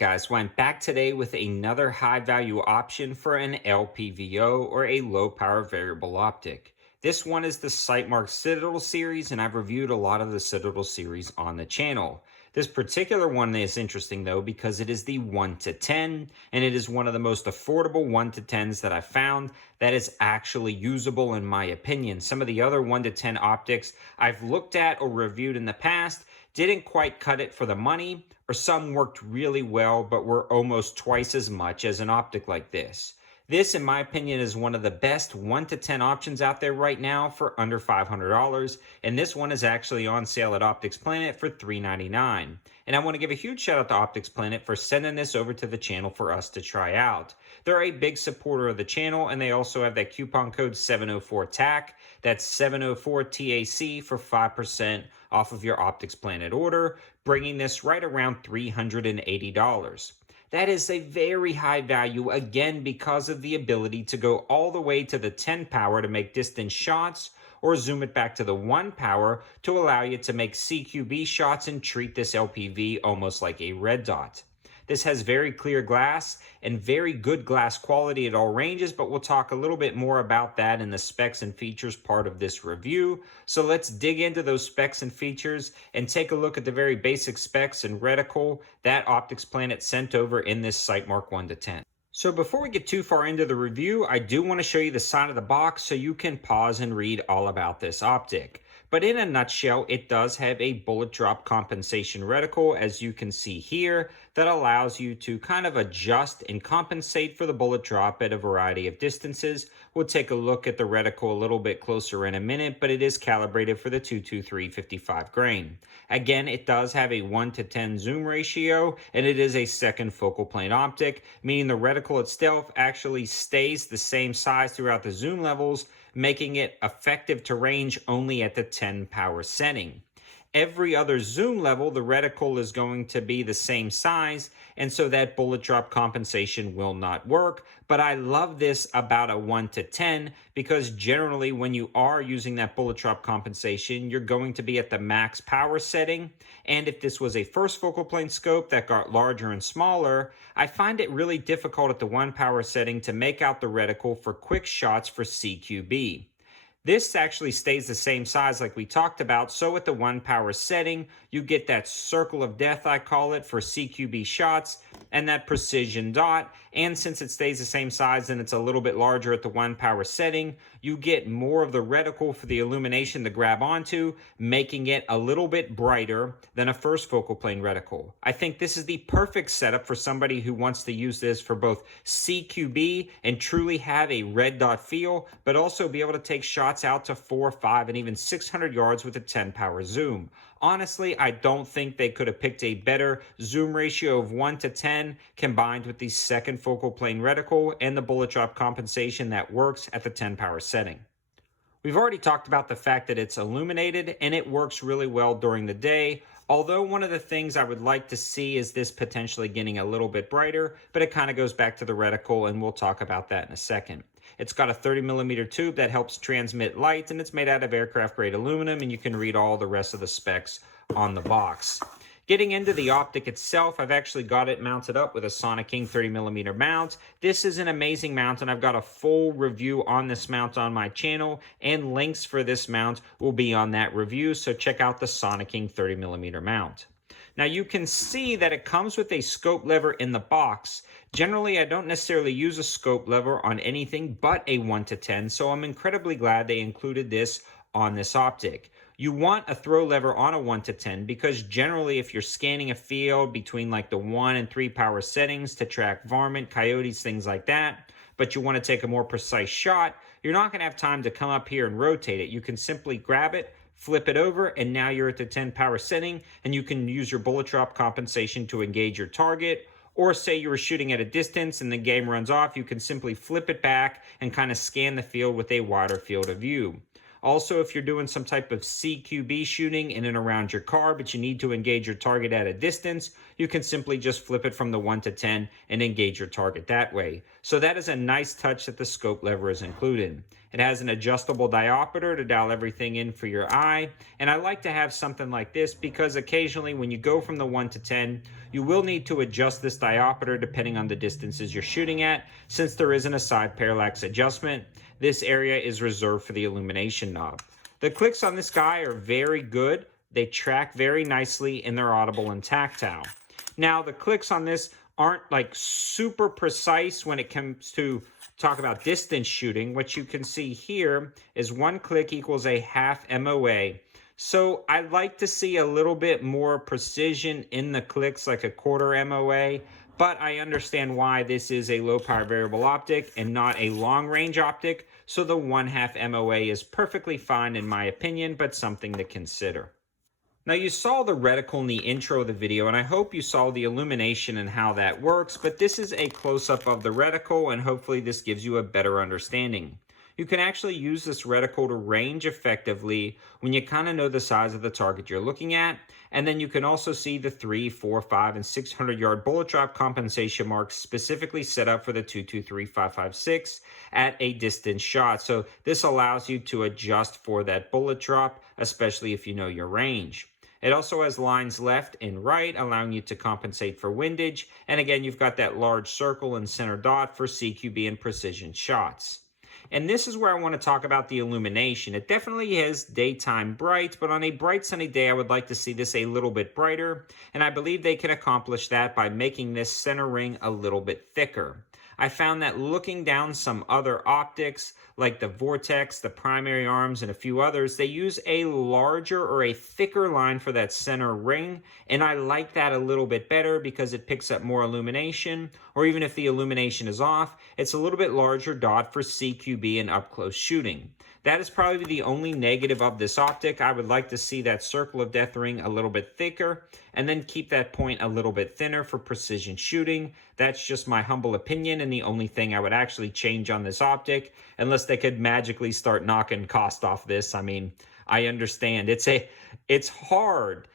guys, well, I'm back today with another high value option for an LPVO or a low power variable optic. This one is the SightMark Citadel series, and I've reviewed a lot of the Citadel series on the channel. This particular one is interesting though because it is the 1 to 10, and it is one of the most affordable 1 to 10s that I've found that is actually usable in my opinion. Some of the other 1 to 10 optics I've looked at or reviewed in the past didn't quite cut it for the money, or some worked really well but were almost twice as much as an optic like this. This, in my opinion, is one of the best 1 to 10 options out there right now for under $500, and this one is actually on sale at Optics Planet for $3.99. And I want to give a huge shout out to Optics Planet for sending this over to the channel for us to try out. They're a big supporter of the channel, and they also have that coupon code 704TAC. That's 704TAC for 5% off of your Optics Planet order, bringing this right around $380. That is a very high value, again, because of the ability to go all the way to the 10 power to make distance shots, or zoom it back to the 1 power to allow you to make CQB shots and treat this LPV almost like a red dot. This has very clear glass and very good glass quality at all ranges, but we'll talk a little bit more about that in the specs and features part of this review. So let's dig into those specs and features and take a look at the very basic specs and reticle that Optics Planet sent over in this SightMark 1 to 10. So before we get too far into the review, I do want to show you the side of the box so you can pause and read all about this optic. But in a nutshell, it does have a bullet drop compensation reticle, as you can see here, that allows you to kind of adjust and compensate for the bullet drop at a variety of distances. We'll take a look at the reticle a little bit closer in a minute, but it is calibrated for the 223/55 grain. Again, it does have a 1 to 10 zoom ratio, and it is a second focal plane optic, meaning the reticle itself actually stays the same size throughout the zoom levels, making it effective to range only at the 10 power setting. Every other zoom level, the reticle is going to be the same size, and so that bullet drop compensation will not work. But I love this about a 1 to 10 because generally when you are using that bullet drop compensation, you're going to be at the max power setting. And if this was a first focal plane scope that got larger and smaller, I find it really difficult at the 1 power setting to make out the reticle for quick shots for CQB. This actually stays the same size like we talked about, so at the 1 power setting, you get that circle of death, I call it, for CQB shots, and that precision dot. And since it stays the same size and it's a little bit larger at the 1 power setting, you get more of the reticle for the illumination to grab onto, making it a little bit brighter than a first focal plane reticle. I think this is the perfect setup for somebody who wants to use this for both CQB and truly have a red dot feel, but also be able to take shots out to 4, 5, and even 600 yards with a 10 power zoom. Honestly, I don't think they could have picked a better zoom ratio of 1 to 10 combined with the second focal plane reticle and the bullet drop compensation that works at the 10 power setting. We've already talked about the fact that it's illuminated and it works really well during the day, although one of the things I would like to see is this potentially getting a little bit brighter, but it kind of goes back to the reticle, and we'll talk about that in a second. It's got a 30mm tube that helps transmit light, and it's made out of aircraft grade aluminum, and you can read all the rest of the specs on the box. Getting into the optic itself, I've actually got it mounted up with a Sonic King 30mm mount. This is an amazing mount, and I've got a full review on this mount on my channel, and links for this mount will be on that review, so check out the Sonic King 30mm mount. Now you can see that it comes with a scope lever in the box. Generally, I don't necessarily use a scope lever on anything but a 1 to 10, so I'm incredibly glad they included this on this optic. You want a throw lever on a 1 to 10 because generally if you're scanning a field between like the 1 and 3 power settings to track varmint, coyotes, things like that, but you want to take a more precise shot, you're not going to have time to come up here and rotate it. You can simply grab it, flip it over, and now you're at the 10 power setting, and you can use your bullet drop compensation to engage your target. Or say you were shooting at a distance and the game runs off, you can simply flip it back and kind of scan the field with a wider field of view. Also, if you're doing some type of CQB shooting in and around your car, but you need to engage your target at a distance, you can simply just flip it from the 1 to 10 and engage your target that way. So that is a nice touch that the scope lever is included. It has an adjustable diopter to dial everything in for your eye. And I like to have something like this because occasionally when you go from the 1 to 10, you will need to adjust this diopter depending on the distances you're shooting at. Since there isn't a side parallax adjustment, this area is reserved for the illumination knob. The clicks on this guy are very good. They track very nicely and they're audible and tactile. Now, the clicks on this aren't like super precise when it comes to talk about distance shooting. What you can see here is one click equals a half MOA. So I like to see a little bit more precision in the clicks, like a quarter MOA, but I understand why this is a low power variable optic and not a long range optic. So the 1/2 MOA is perfectly fine in my opinion, but something to consider. Now you saw the reticle in the intro of the video, and I hope you saw the illumination and how that works, but this is a close-up of the reticle, and hopefully this gives you a better understanding. You can actually use this reticle to range effectively when you kind of know the size of the target you're looking at, and then you can also see the 3, 4, 5, and 600 yard bullet drop compensation marks specifically set up for the 223, 5.56 at a distance shot. So this allows you to adjust for that bullet drop, especially if you know your range. It also has lines left and right, allowing you to compensate for windage. And again, you've got that large circle and center dot for CQB and precision shots. And this is where I want to talk about the illumination. It definitely is daytime bright, but on a bright sunny day, I would like to see this a little bit brighter. And I believe they can accomplish that by making this center ring a little bit thicker. I found that looking down some other optics, like the Vortex, the Primary Arms, and a few others, they use a larger or a thicker line for that center ring, and I like that a little bit better because it picks up more illumination, or even if the illumination is off, it's a little bit larger dot for CQB and up-close shooting. That is probably the only negative of this optic. I would like to see that circle of death ring a little bit thicker and then keep that point a little bit thinner for precision shooting. That's just my humble opinion and the only thing I would actually change on this optic, unless they could magically start knocking cost off this. I mean, I understand. It's hard,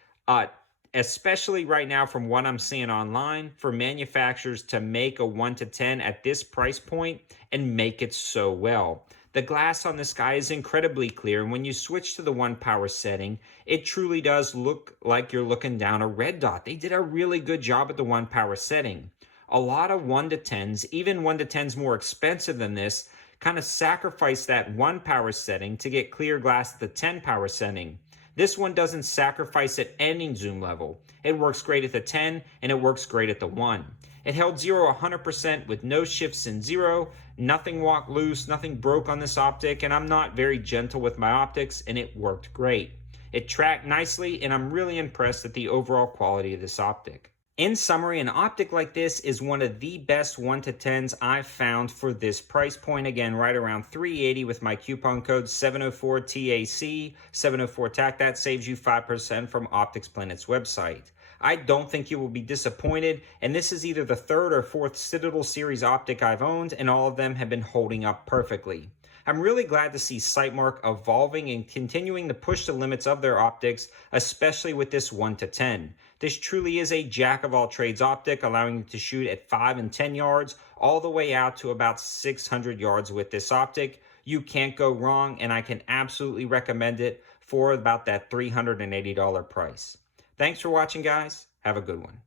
especially right now from what I'm seeing online, for manufacturers to make a 1 to 10 at this price point and make it so well. The glass on this guy is incredibly clear, and when you switch to the 1 power setting, it truly does look like you're looking down a red dot. They did a really good job at the 1 power setting. A lot of 1 to 10s, even 1 to 10s more expensive than this, kind of sacrifice that 1 power setting to get clear glass at the 10 power setting. This one doesn't sacrifice at any zoom level. It works great at the 10 and it works great at the 1. It held 0 100% with no shifts in 0, nothing walked loose, nothing broke on this optic, and I'm not very gentle with my optics, and it worked great. It tracked nicely, and I'm really impressed at the overall quality of this optic. In summary, an optic like this is one of the best 1 to 10s I've found for this price point. Again, right around $380 with my coupon code 704TAC, 704TAC. That saves you 5% from Optics Planet's website. I don't think you will be disappointed, and this is either the 3rd or 4th Citadel series optic I've owned, and all of them have been holding up perfectly. I'm really glad to see SightMark evolving and continuing to push the limits of their optics, especially with this 1 to 10. This truly is a jack-of-all-trades optic, allowing you to shoot at 5 and 10 yards, all the way out to about 600 yards with this optic. You can't go wrong, and I can absolutely recommend it for about that $380 price. Thanks for watching, guys. Have a good one.